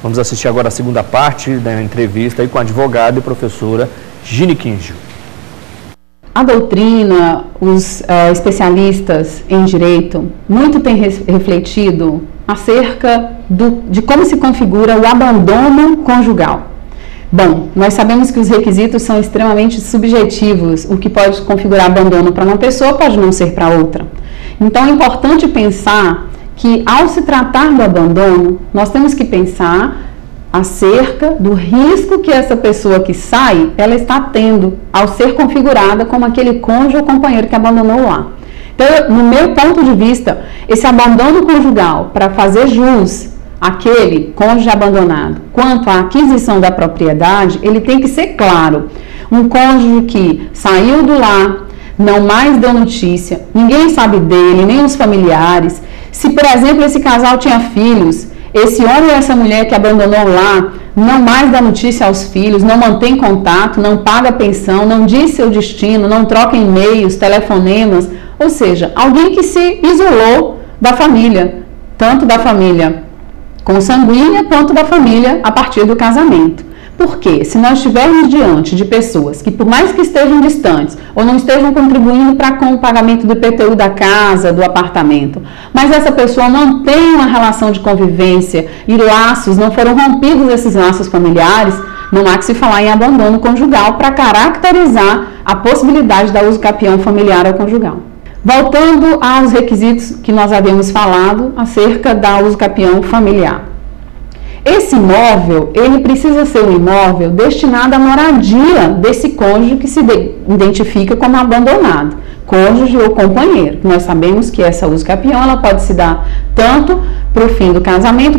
Vamos assistir agora a segunda parte da entrevista aí com a advogada e professora Gine Kinjo. A doutrina, os especialistas em direito, muito têm refletido acerca de como se configura o abandono conjugal. Bom, nós sabemos que os requisitos são extremamente subjetivos. O que pode configurar abandono para uma pessoa pode não ser para outra. Então é importante pensar que, ao se tratar do abandono, nós temos que pensar acerca do risco que essa pessoa que sai, ela está tendo ao ser configurada como aquele cônjuge ou companheiro que abandonou lá. Então, no meu ponto de vista, esse abandono conjugal, para fazer jus àquele cônjuge abandonado, quanto à aquisição da propriedade, ele tem que ser claro. Um cônjuge que saiu do lar, não mais deu notícia, ninguém sabe dele, nem os familiares. Se, por exemplo, esse casal tinha filhos, esse homem ou essa mulher que abandonou o lar não mais dá notícia aos filhos, não mantém contato, não paga pensão, não diz seu destino, não troca e-mails, telefonemas, ou seja, alguém que se isolou da família, tanto da família consanguínea quanto da família a partir do casamento. Porque se nós estivermos diante de pessoas que, por mais que estejam distantes ou não estejam contribuindo com o pagamento do IPTU da casa, do apartamento, mas essa pessoa não tem uma relação de convivência e laços, não foram rompidos esses laços familiares, não há que se falar em abandono conjugal para caracterizar a possibilidade da usucapião familiar ou conjugal. Voltando aos requisitos que nós havíamos falado acerca da usucapião familiar. Esse imóvel, ele precisa ser um imóvel destinado à moradia desse cônjuge que se identifica como abandonado, cônjuge ou companheiro. Nós sabemos que essa usucapião, ela pode se dar tanto para o fim do casamento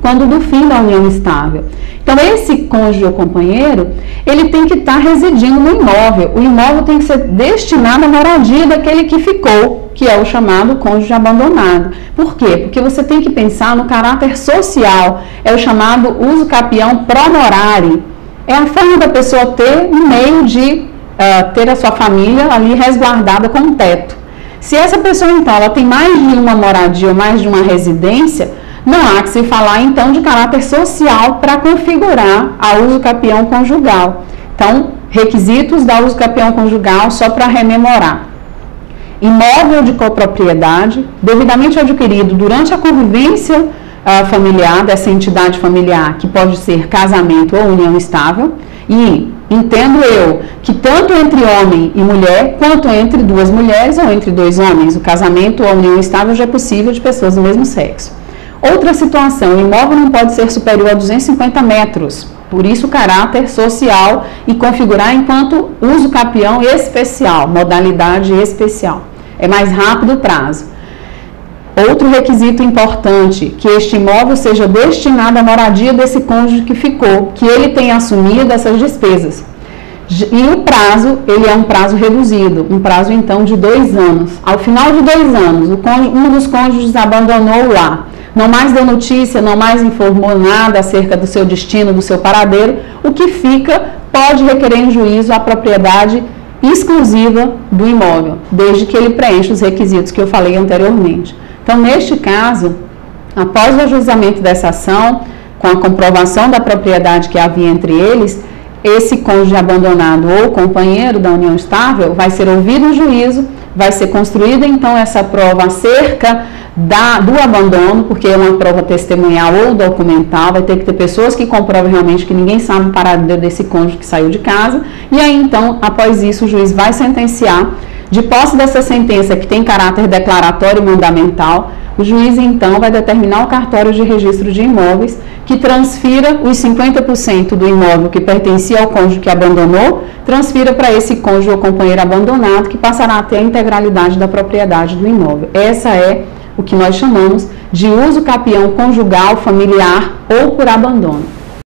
quanto do fim da união estável. Então, esse cônjuge ou companheiro, ele tem que estar residindo no imóvel. O imóvel tem que ser destinado à moradia daquele que ficou, que é o chamado cônjuge abandonado. Por quê? Porque você tem que pensar no caráter social, é o chamado usucapião pro morare. É a forma da pessoa ter um meio de ter a sua família ali resguardada com um teto. Se essa pessoa, então, ela tem mais de uma moradia ou mais de uma residência, não há que se falar, então, de caráter social para configurar a usucapião conjugal. Então, requisitos da usucapião conjugal, só para rememorar. Imóvel de copropriedade, devidamente adquirido durante a convivência familiar dessa entidade familiar, que pode ser casamento ou união estável, e entendo eu que tanto entre homem e mulher, quanto entre duas mulheres ou entre dois homens, o casamento ou a união estável já é possível de pessoas do mesmo sexo. Outra situação, o imóvel não pode ser superior a 250 metros, por isso o caráter social e configurar enquanto usucapião especial, modalidade especial. É mais rápido o prazo. Outro requisito importante, que este imóvel seja destinado à moradia desse cônjuge que ficou, que ele tenha assumido essas despesas. E o prazo, ele é um prazo reduzido, um prazo então de 2 anos. Ao final de 2 anos, um dos cônjuges abandonou o lar, não mais deu notícia, não mais informou nada acerca do seu destino, do seu paradeiro, o que fica pode requerer em juízo a propriedade exclusiva do imóvel, desde que ele preencha os requisitos que eu falei anteriormente. Então, neste caso, após o ajuizamento dessa ação, com a comprovação da propriedade que havia entre eles, esse cônjuge abandonado ou companheiro da união estável vai ser ouvido em juízo, vai ser construída então essa prova acerca do abandono, porque é uma prova testemunhal ou documental, vai ter que ter pessoas que comprovam realmente que ninguém sabe o paradeiro desse cônjuge que saiu de casa, e aí então, após isso, o juiz vai sentenciar. De posse dessa sentença, que tem caráter declaratório e mandamental, o juiz então vai determinar o cartório de registro de imóveis que transfira os 50% do imóvel que pertencia ao cônjuge que abandonou, transfira para esse cônjuge ou companheiro abandonado, que passará a ter a integralidade da propriedade do imóvel. Essa é o que nós chamamos de usucapião conjugal familiar ou por abandono.